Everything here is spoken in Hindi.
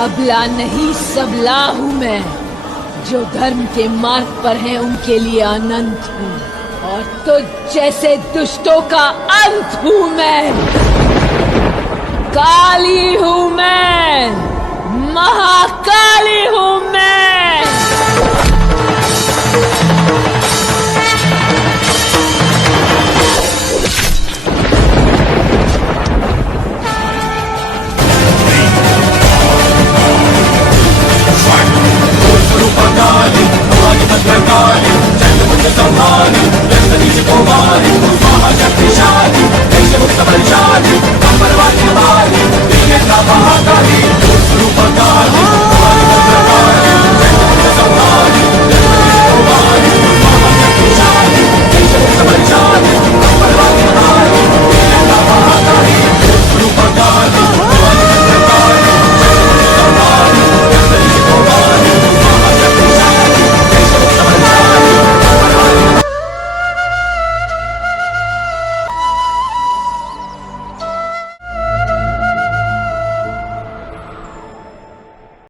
अबला नहीं सबला हूँ मैं। जो धर्म के मार्ग पर हैं, उनके लिए अनंत हूँ। और तो जैसे दुष्टों का अंत हूँ मैं। काली సమాని ఎంత తీసుకోవాలి